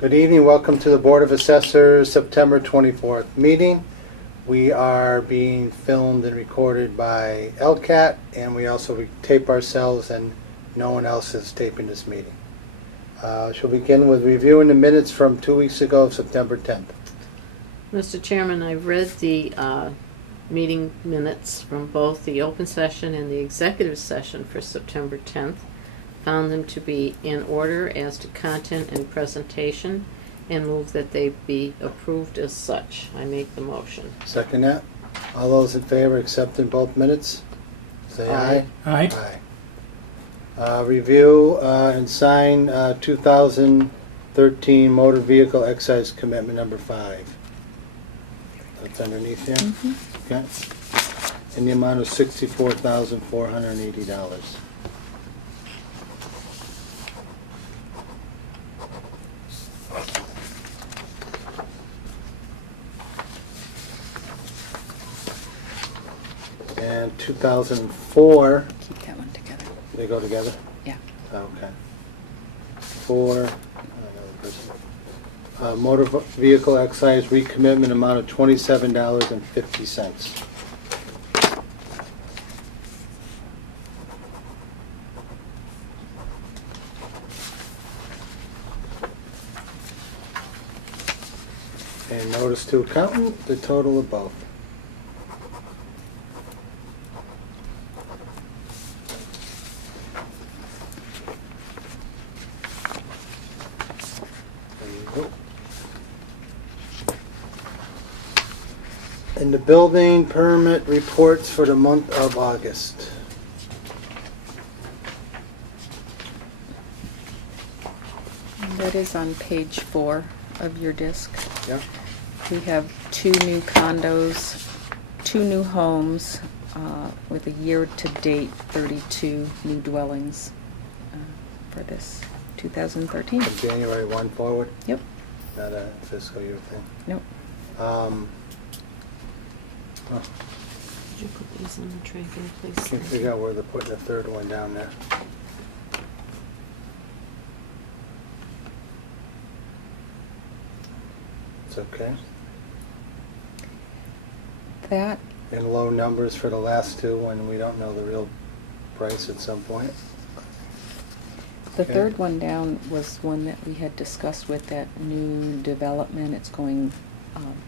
Good evening, welcome to the Board of Assessors September 24th meeting. We are being filmed and recorded by LCAT, and we also tape ourselves, and no one else is taping this meeting. She'll begin with reviewing the minutes from 2 weeks ago, September 10th. Mr. Chairman, I've read the meeting minutes from both the open session and the executive session for September 10th. Found them to be in order as to content and presentation, and move that they be approved as such. I make the motion. Second that. All those in favor accepting both minutes, say aye. Aye. Aye. Review and sign 2013 motor vehicle excise commitment number 5. That's underneath here? Mm-hmm. Okay. In the amount of $64,480. And 2004, Keep that one together. they go together? Yeah. Okay. For another person. Motor vehicle excise recommitment amount of $27.50. And notice to accountant, the total of both. And the building permit reports for the month of August. That is on page 4 of your disc. Yeah. We have 2 new condos, 2 new homes, with a year-to-date 32 new dwellings for this 2013. From January 1 forward, Yep. not a fiscal year thing. Nope. Oh, Did you put these on the tray here, please? can't figure out where they're putting the third one down there. It's okay. That, And low numbers for the last two when we don't know the real price at some point. the Okay. third one down was one that we had discussed with that new development. It's going,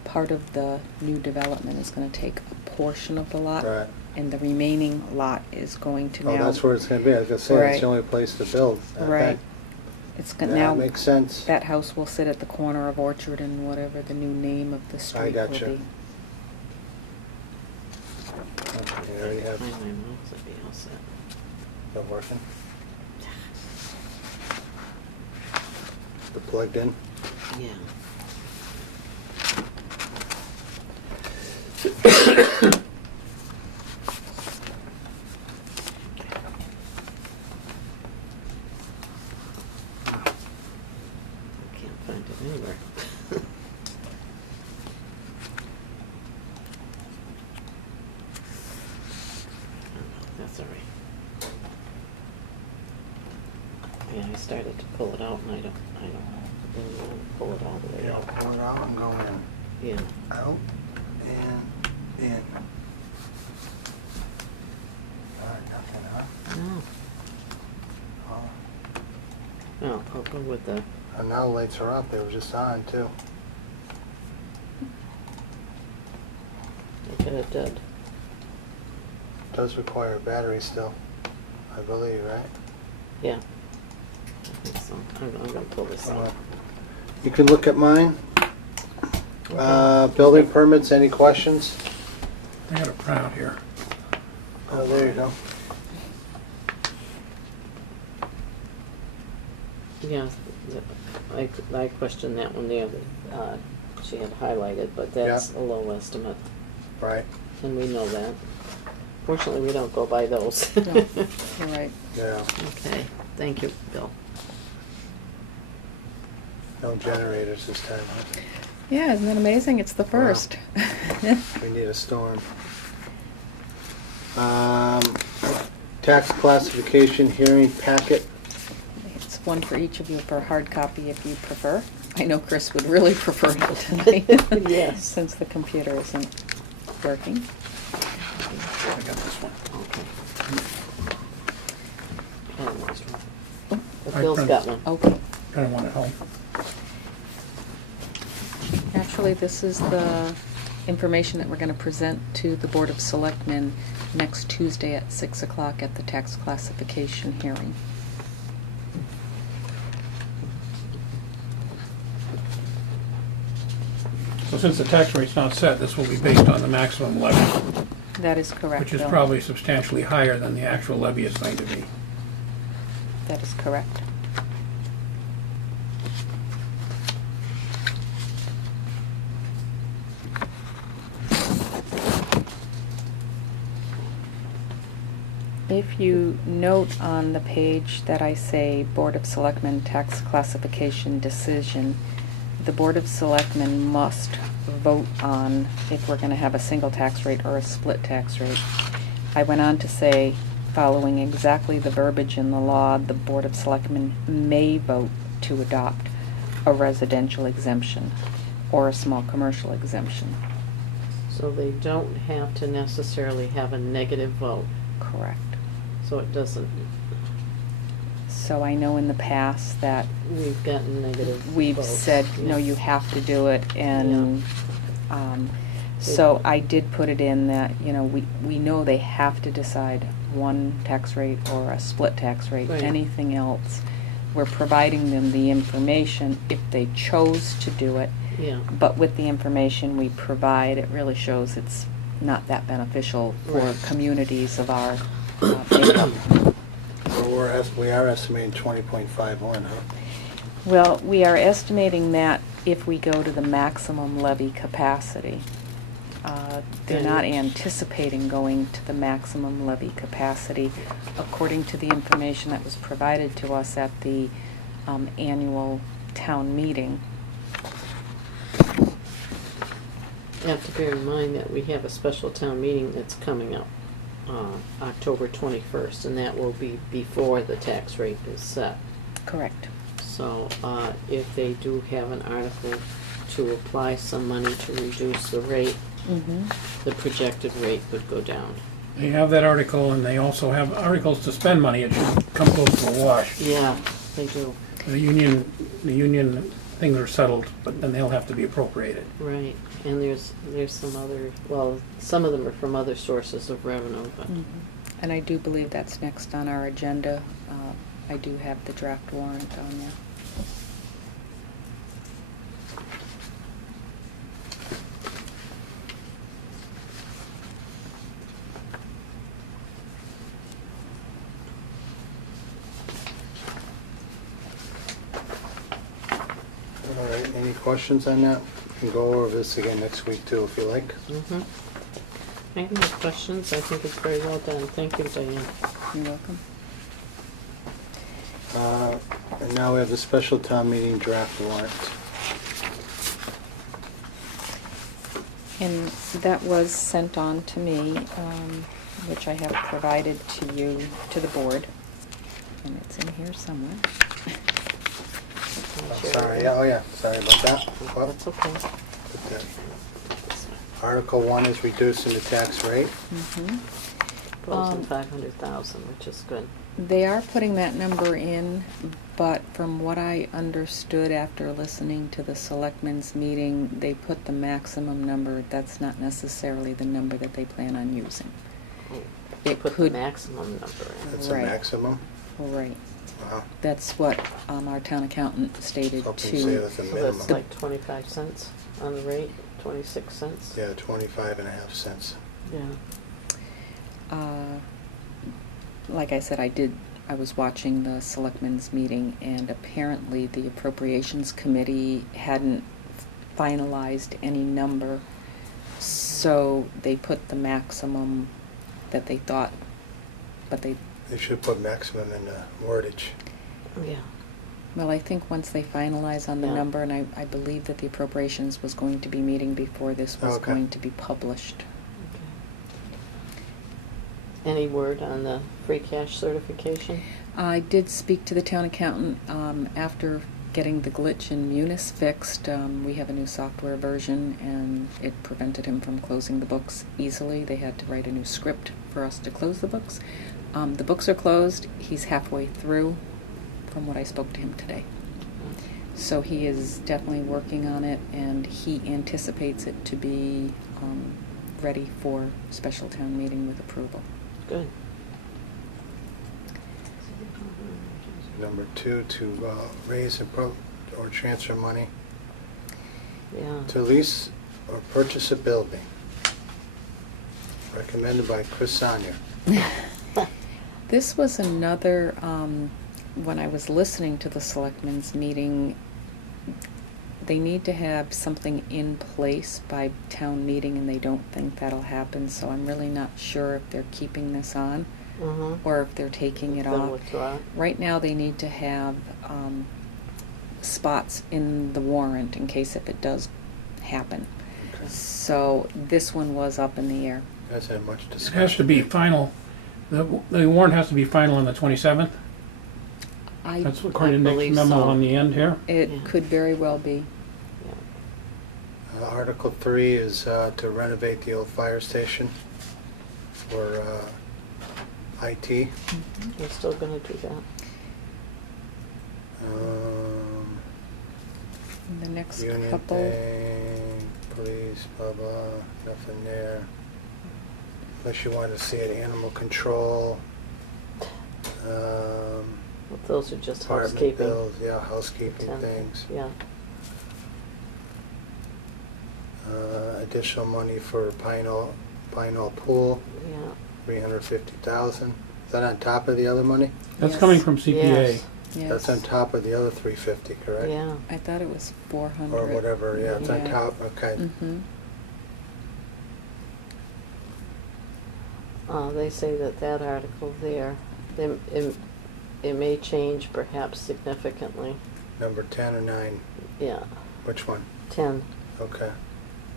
part of the new development is going to take a portion of the lot. Right. And the remaining lot is going to now. Oh, that's where it's gonna be. I was gonna say, that's the Right. only place to build. Right. It's Yeah, going now. makes sense. That house will sit at the corner of Orchard and whatever the new name of the street will gotcha. be. Okay, you already have Find my mouse, it'd be all set. it working? The plugged in? Yeah. I can't find it anywhere. That's all right. Yeah, I started to pull it out, and I don't really want to pull it all the way Yeah, out. pull it out and go in. Yeah. Out and in. Alright, nothing, huh? No. Oh. Well, I'll go with the, And now the lights are off. They were just on too. I bet it did. Does require a battery still, I believe, right? Yeah. I think so. I'm gonna pull this out. You can look at mine. Building permits, any questions? I got a printout here. Oh, there you go. Yeah, I questioned that one there, she had highlighted, but that's a low estimate, Right, and we know that. Fortunately, we don't go by those. No, you're right. yeah. Okay, thank you, Bill. No generators this time, huh? Yeah, isn't that amazing? It's the first. We need a storm. Tax classification hearing packet. It's one for each of you for a hard copy if you prefer. I know Chris would really prefer it tonight. Yes. Since the computer isn't working. I got this one. But I Bill's print- got one. Okay. Got one at home. Actually, this is the information that we're going to present to the Board of Selectmen next Tuesday at 6 o'clock at the tax classification hearing. So since the tax rate's not set, this will be based on the maximum levy, That is correct, which is Bill. probably substantially higher than the actual levy is going to be. That is correct. If you note on the page that I say Board of Selectmen Tax Classification Decision, the Board of Selectmen must vote on if we're going to have a single tax rate or a split tax rate. I went on to say, following exactly the verbiage in the law, the Board of Selectmen may vote to adopt a residential exemption or a small commercial exemption. So they don't have to necessarily have a negative vote, Correct. so it doesn't, So I know in the past that we've gotten negative we've votes. said, no, Yeah. you have to do it, and, so I did put it in that, you know, we know they have to decide one tax rate or a split tax rate. Right. Anything else, we're providing them the information if they chose to do it, Yeah, but with the information we provide, it really shows it's not that beneficial for Right. communities of our makeup. So we are estimating 20.51, huh? Well, we are estimating that if we go to the maximum levy capacity. They're not anticipating going to the maximum levy capacity according to the information that was provided to us at the annual town meeting. you have to bear in mind that we have a special town meeting that's coming up, October 21st, and that will be before the tax rate is set. Correct. So, if they do have an article to apply some money to reduce the rate, Mm-hmm. the projected rate would go down. They have that article, and they also have articles to spend money. It should come close to a wash. Yeah, they do, The union things are settled, but then they'll have to be appropriated. right. And there's some other, well, some of them are from other sources of revenue, but, Mm-hmm. And I do believe that's next on our agenda. I do have the draft warrant on there. All right, any questions on that? We can go over this again next week too, if you like. I have no questions, I think it's very well done, thank you, Diane. You're welcome. And now we have the special town meeting draft warrant. And that was sent on to me, which I have provided to you, to the board. And it's in here somewhere. Oh, sorry, yeah, oh yeah, sorry about that. Well, That's okay. put that. Article 1 is reducing the tax rate. Mm-hmm. Proposing 500,000, which is good. They are putting that number in, but from what I understood after listening to the selectmen's meeting, they put the maximum number. That's not necessarily the number that they plan on using. They It put the could, maximum number in. That's Right. a maximum. right. Wow. That's what our town accountant stated Something say too. that's a So minimum. that's like 25 cents on the rate, 26 cents? Yeah, 25.5 cents. Yeah. Like I said, I was watching the selectmen's meeting, and apparently the appropriations committee hadn't finalized any number, so they put the maximum that they thought, but they, They should put maximum in the wordage. Yeah. well, I think once they finalize on the Yeah. number, and I believe that the appropriations was going to be meeting before this was Okay. going to be published. Okay. Any word on the free cash certification? I did speak to the town accountant after getting the glitch in Munis fixed. We have a new software version, and it prevented him from closing the books easily. They had to write a new script for us to close the books. The books are closed. He's halfway through, from what I spoke to him today. So he is definitely working on it, and he anticipates it to be ready for special town meeting with approval. Good. Number 2, to raise or transfer money Yeah. to lease or purchase a building. Recommended by Chris Sanya. This was another, when I was listening to the selectmen's meeting, they need to have something in place by town meeting, and they don't think that'll happen, so I'm really not sure if they're keeping this on Mm-hmm. or if they're taking it Then off. withdraw. Right now, they need to have spots in the warrant in case if it does happen. Okay. So this one was up in the air. Hasn't had much It discussion. has to be final, the warrant has to be final on the 27th. That's according to Nick's believe memo so. on the end here. It Yeah. could very well be. Article 3 is to renovate the old fire station for IT. We're still gonna do that. The next Union couple, thing, police, blah, blah, nothing there. Unless you want to see it, animal control. Well, those are just Apartment housekeeping. bills, yeah, housekeeping Ten. things. Yeah. Additional money for Pine Knoll Pool, Yeah. 350,000. Is that on top of the other money? That's Yes. coming from CPA. Yes. yes. That's on top of the other 350, correct? Yeah. I thought it was 400. Or whatever, yeah, it's on Yeah. top, okay. Mm-hmm. They say that article there, it may change perhaps significantly. Number 10 or 9, Yeah. which one? 10. Okay.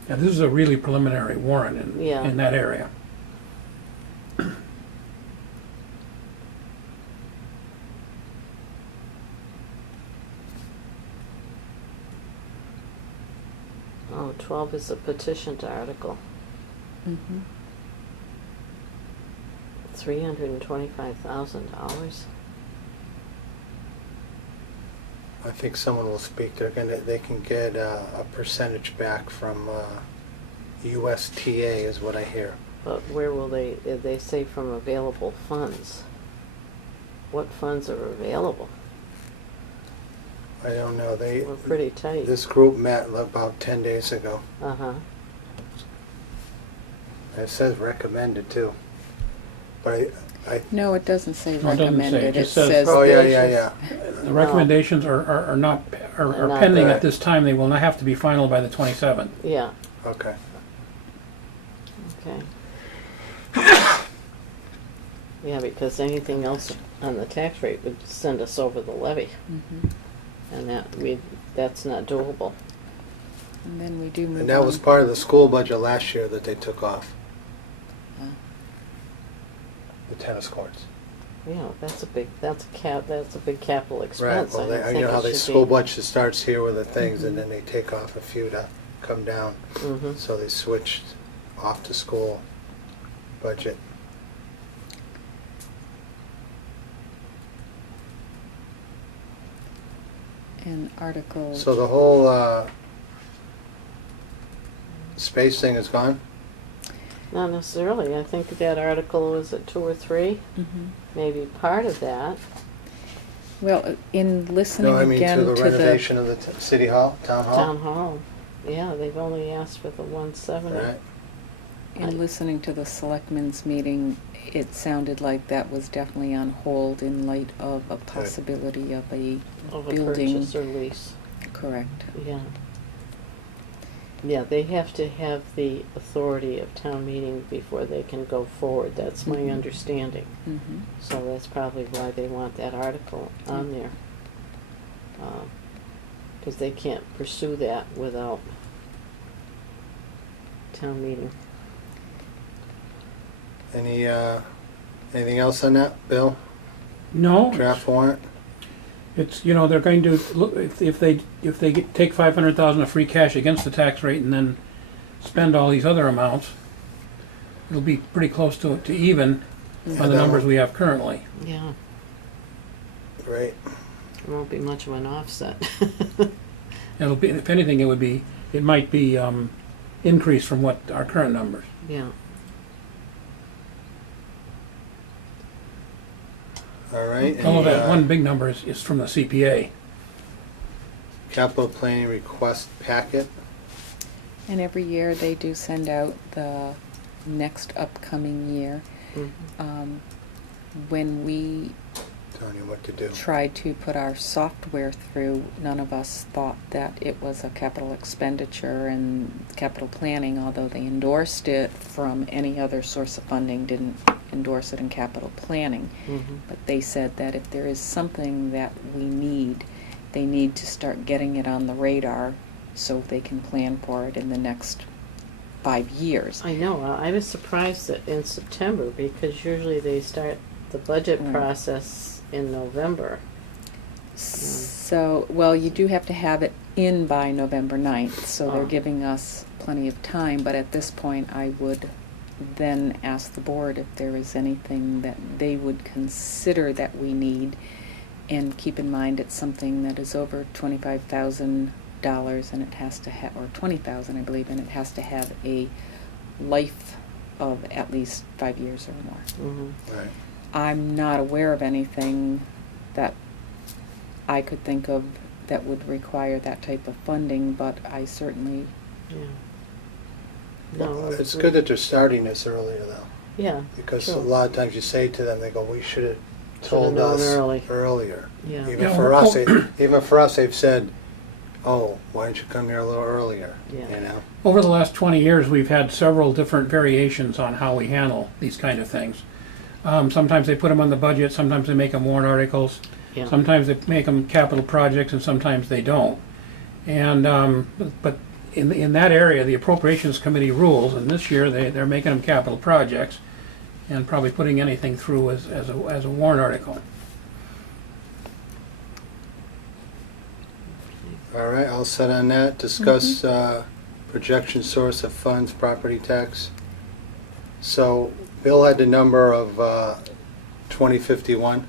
Yeah, this is a really preliminary warrant Yeah. in that area. Oh, 12 is a petitioned article. Mm-hmm. $325,000. I think someone will speak. They can get a percentage back from USTA is what I hear. But where will they say from available funds? What funds are available? I don't know. We're pretty tight. This group met about 10 days ago. Uh-huh. It says recommended too. But I No, it doesn't say No, it doesn't say. recommended. It It just says- says oh yeah, They yeah, just- yeah. The recommendations are not Not pending there. at this time. They will not have to be final by the 27th. Yeah. Okay. Okay. Yeah, because anything else on the tax rate would send us over the levy, Mhm. and that's not doable. And then we do move And that was on. part of the school budget last year that they took off, the tennis courts. Yeah, that's a big capital Right, expense. well, I don't you think know how it the should school be. budget starts here with the things and Mhm. then they take off a few to come down. Mhm. So they switched off to school budget. And Article. So the whole space thing is gone? Not necessarily. I think that article was at 2 or 3, Mhm. maybe part of that. Well, in listening No, I mean again to the renovation of the city hall, town hall? Town hall. Yeah, they've only asked for the 170. Right. in listening to the selectmen's meeting, it sounded like that was definitely on hold in light of a possibility of a Of a building. purchase or lease. Correct. Yeah. Yeah, they have to have the authority of town meeting before they can go forward. That's my Mhm. understanding. Mm-hmm. So that's probably why they want that article on there. Because they can't pursue that without town meeting. Anything else on that, Bill? No, draft warrant? it's, they're going to, look, if they take 500,000 of free cash against the tax rate and then spend all these other amounts, it'll be pretty close to even by the numbers we have currently. Yeah, Right. it won't be much of an offset. It'll be, if anything, it might be increased from what our current numbers. Yeah. All right. All of and, that one big number is from the CPA. capital planning request packet. And every year they do send out the next upcoming year. Mhm. When we Telling you what to do. tried to put our software through, none of us thought that it was a capital expenditure and capital planning, although they endorsed it from any other source of funding, didn't endorse it in capital planning. Mhm. But they said that if there is something that we need, they need to start getting it on the radar so they can plan for it in the next 5 years. I know. I was surprised that in September, because usually they start the budget Right. process in November. So, well, you do have to have it in by November 9th, so they're Oh. giving us plenty of time, but at this point I would then ask the board if there is anything that they would consider that we need, and keep in mind it's something that is over $25,000 and it has to have, or 20,000 I believe, and it has to have a life of at least 5 years or more. Mm-hmm. Right. I'm not aware of anything that I could think of that would require that type of funding, but I certainly, Yeah. No, Well, it's good that they're starting this earlier, though, Yeah. because Sure. a lot of times you say to them, they go, "We should have Should've told known us early." earlier." Yeah. Even Yeah, for well, us, even for us, they've said, "Oh, why don't you come here a little earlier?" Yeah. You know. Over the last 20 years, we've had several different variations on how we handle these kind of things. Sometimes they put them on the budget, sometimes they make them warrant articles, Yeah. sometimes they make them capital projects, and sometimes they don't. And but in that area, the Appropriations Committee rules, and this year they're making them capital projects, and probably putting anything through as a warrant article. All right, all set on that. Discuss projection source of funds, property tax. So Bill had the number of 2051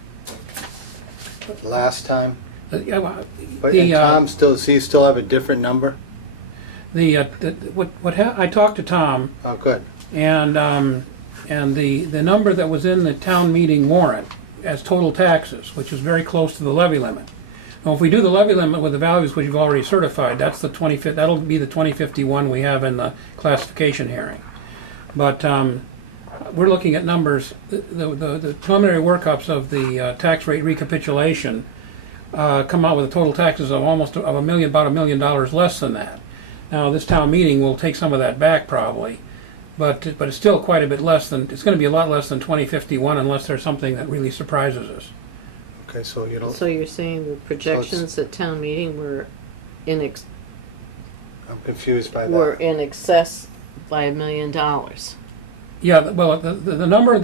last time, Yeah, well, but The, and Tom still, does he still have a different number? I talked to Tom, Oh, good. and the number that was in the town meeting warrant as total taxes, which is very close to the levy limit. Now, if we do the levy limit with the values which you've already certified, that'll be the 2051 we have in the classification hearing. But we're looking at numbers. The preliminary workups of the tax rate recapitulation come out with the total taxes of almost about $1 million less than that. Now, this town meeting will take some of that back probably, but it's still quite a bit less than. It's going to be a lot less than 2051 unless there's something that really surprises us. Okay, so you don't, So you're saying the projections at town meeting were in I'm confused by were that. in excess by $1 million. Yeah, well, the number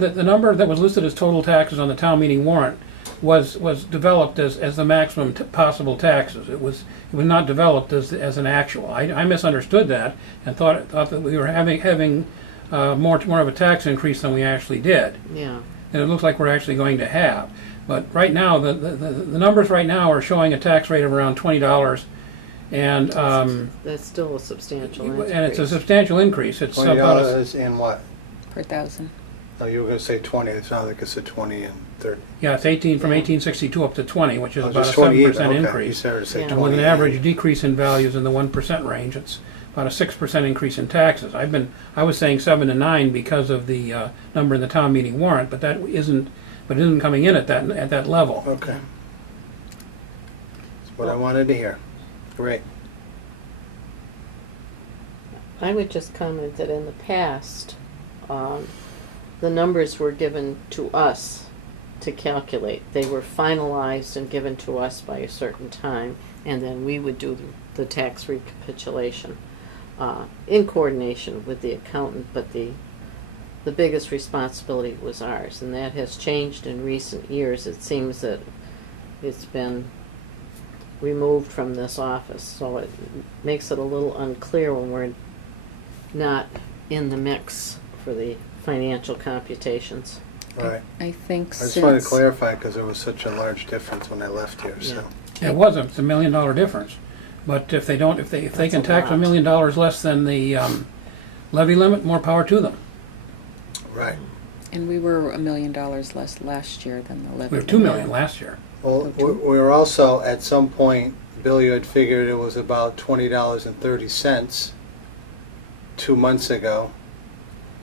that was listed as total taxes on the town meeting warrant was developed as the maximum possible taxes. It was not developed as an actual. I misunderstood that and thought that we were having more of a tax increase than we actually did, Yeah. and it looks like we're actually going to have. But right now, the numbers right now are showing a tax rate of around $20, and That's still a substantial increase. and it's a substantial increase. It's about $20 in what? per thousand. Oh, you were going to say 20. It sounded like it's a 20 and 30. yeah, it's 18 from Yeah. 1862 up to 20, which is Oh, about a just 20 even. 7% Okay, you increase. started to say Yeah. 20. And with an average decrease in values in the 1% range, it's about a 6% increase in taxes. I was saying 7 to 9 because of the number in the town meeting warrant, but it isn't coming in at that level. Okay. That's what I wanted to hear. Great. I would just comment that in the past, the numbers were given to us to calculate. They were finalized and given to us by a certain time, and then we would do the tax recapitulation in coordination with the accountant. But the the biggest responsibility was ours, and that has changed in recent years. It seems that it's been removed from this office, so it makes it a little unclear when we're not in the mix for the financial computations. Right. I think I just since... wanted to clarify because there was such a large difference when I left here, so. It wasn't, it's $1 million difference. But if they don't, if they That's can a tax lot. $1 million less than the levy limit, more power to them. Right. And we were $1 million less last year than the levy. We were $2 million last year. Well, we were also, at some point, Bill, you had figured it was about $20.30 2 months ago,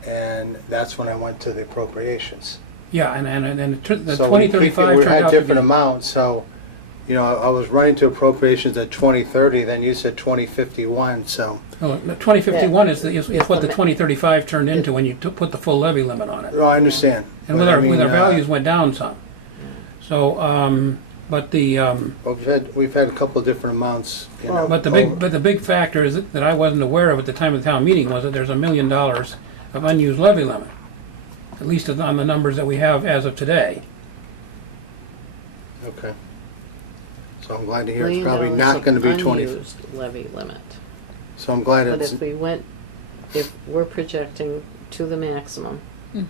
and that's when I went to the appropriations. Yeah, and the So 2035 we turned had out to different be... amounts, so, you know, I was running to appropriations at 2030, then you said 2051, so. Well, the 2051 Yeah. is what the 2035 turned into when you put the full levy limit on it. Oh, I understand. And But with I our mean, values went down some. So, but the well, we've had a couple of different amounts, you know. but the big factor is that I wasn't aware of at the time of the town meeting was that there's $1 million of unused levy limit, at least on the numbers that we have as of today. Okay. So I'm glad to hear it's probably not going to be 20. Unused levy limit. So I'm glad But it's, if we're projecting to the maximum, Mhm.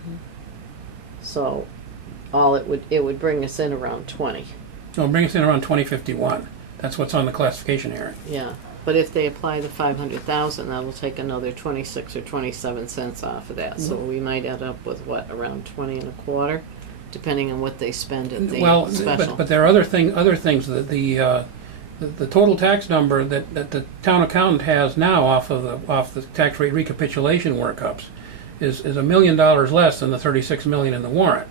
so it would bring us in around 20. So it'll bring us in around 2051. That's what's on the classification hearing. Yeah, but if they apply the 500,000, that'll take another 26 or 27 cents off of that. So we might end up with around 20 and a quarter, depending on what they spend at the Well, special. but there are other things that the total tax number that the town accountant has now off the tax rate recapitulation workups is $1 million less than the 36 million in the warrant.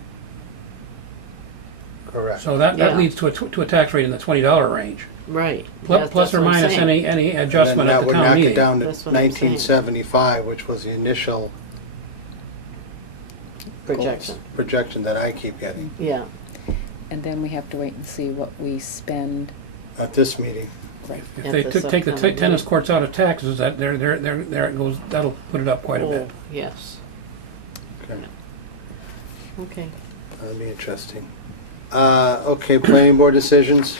correct. So that Yeah. leads to a tax rate in the $20 range, Right. plus or minus any adjustment at the town And then that would knock it meeting. down to That's what I'm saying. 1975, which was the initial projection that I keep getting Yeah. And then we have to wait and see what we spend. at this meeting. If At they the take the September tennis meeting. courts out of taxes, there it goes. That'll put it up quite a bit. Oh, yes. Okay. Okay. That'll be interesting. Okay, planning board decisions.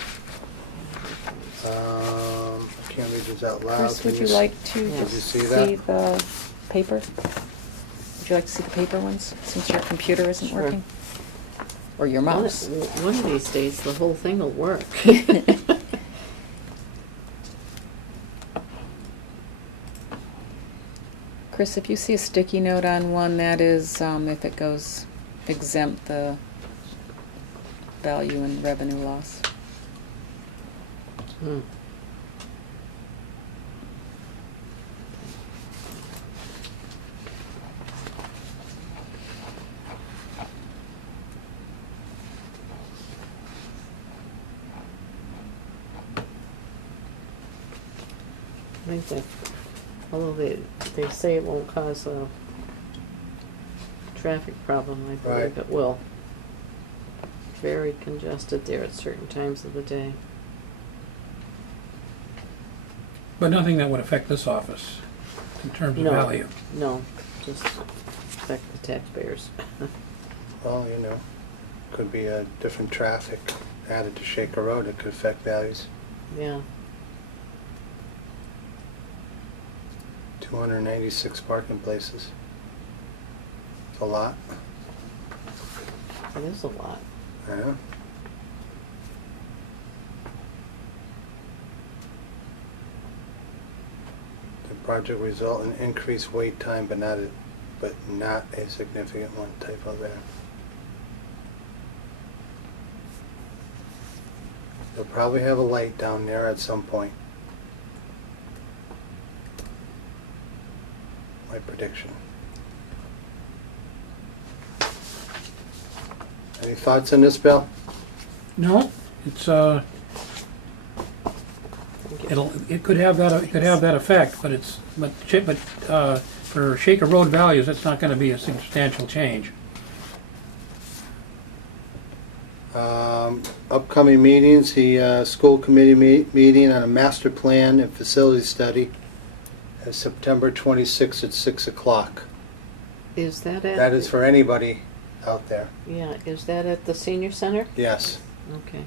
I can't read these out loud. Chris, Can would you s- like to Yeah. just Did you see see that? the paper? Would you like to see the paper ones, since your computer isn't Sure. working? Or your One mouse? one of these days, the whole thing will work. Chris, if you see a sticky note on one, that is, if it goes exempt, the value and revenue loss. Hmm. I think that, although they say it won't cause a traffic problem, I believe Right. it will. Very congested there at certain times of the day. But nothing that would affect this office in terms of No. value. No, just affect the taxpayers. Well, you know, could be a different traffic added to Shaker Road. It could affect values. Yeah, 296 parking places. It's a lot. it is a lot. Yeah. The project result in increased wait time, but not a significant one. Typo there. They'll probably have a light down there at some point. My prediction. Any thoughts on this, Bill? No, it's Thank you. it could have that effect, but for Shaker Road values, it's not going to be a substantial change. Upcoming meetings, the school committee meeting on a master plan and facility study is September 26th at 6 o'clock. Is that at? That is for anybody out there. Yeah, is that at the senior center? Yes. Okay.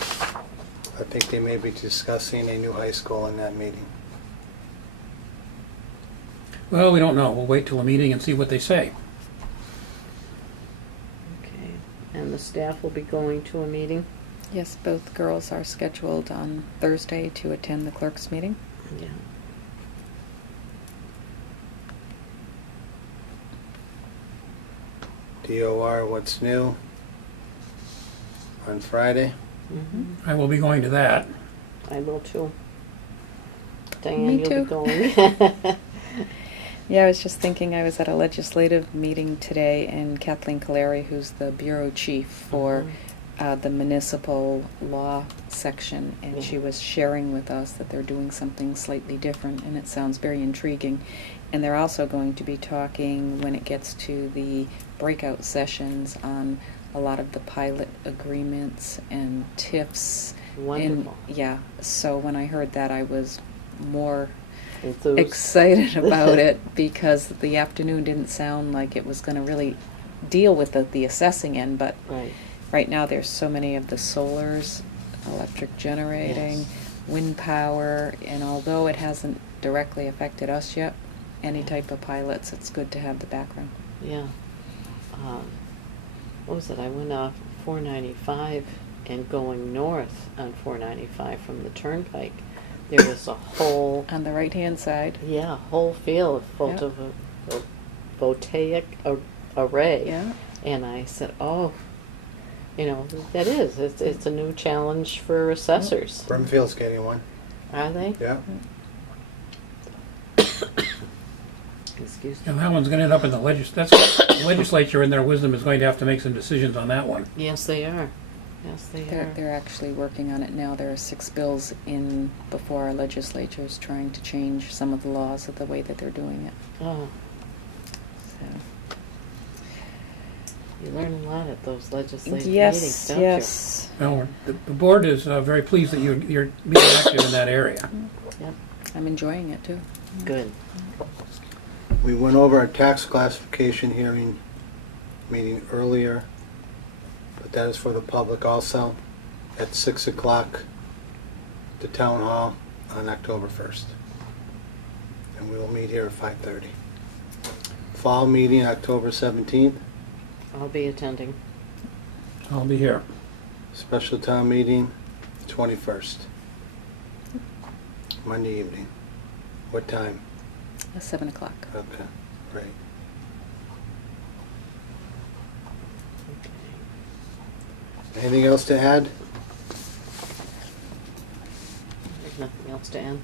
I think they may be discussing a new high school in that meeting. Well, we don't know. We'll wait till a meeting and see what they say. Okay. And the staff will be going to a meeting? Yes, both girls are scheduled on Thursday to attend the clerk's meeting. Yeah. DOR, what's new? On Friday. Mm-hmm. I will be going to that. I will too. Diane, Me you'll too. be going. Yeah, I was just thinking, I was at a legislative meeting today, and Kathleen Caleri, who's the bureau chief for the municipal law section, and she was sharing with us that they're doing something slightly different, and it sounds very intriguing. And they're also going to be talking, when it gets to the breakout sessions, on a lot of the pilot agreements and TIFs. Wonderful. And, yeah, so when I heard that, I was more Enthused. excited about it, because the afternoon didn't sound like it was going to really deal with the assessing end, but Right. right now there's so many of the solars, electric generating, Yes. wind power, and although it hasn't directly affected us yet, any type of pilots, it's good to have the background. Yeah. What was it? I went off 495 and going north on 495 from the turnpike. There was a whole, On the right-hand side, whole field full Yep. of a voltaic array. yeah, And I said, oh, that is. It's a new challenge for assessors. Brimfield's getting one. Are they? Yeah. Excuse me. And that one's going to end up in the legislature, in their wisdom, is going to have to make some decisions on that one. Yes, they are. Yes, they are. they're actually working on it now. There are 6 bills in before our legislatures trying to change some of the laws of the way that they're doing it. Oh, So. you learn a lot at those legislative meetings, Yes, don't yes. Well, the board is very pleased that you're being active in that area. you? Yep. I'm enjoying it too. Good. We went over our tax classification hearing meeting earlier, but that is for the public also, at 6 o'clock, the town hall on October 1st. And we will meet here at 5:30. Fall meeting, October 17th. I'll be attending. I'll be here. Special town meeting, 21st. Monday evening. What time? 7 o'clock. Okay, great. Anything else to add? There's nothing else to add.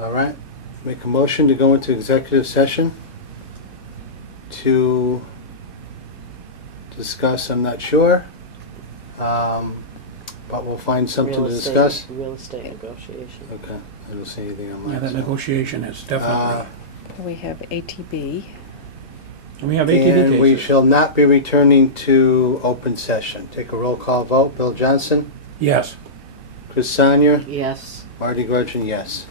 All right. Make a motion to go into executive session to discuss, I'm not sure, but we'll find something to discuss. Real estate negotiation. Okay, I don't see anything on Yeah, mine. that so. negotiation is definitely. We have ATB. And we have ATV And we cases. shall not be returning to open session. Take a roll call vote. Bill Johnson, Yes. Chris Sonier, Yes. Marty Grudgeon, yes.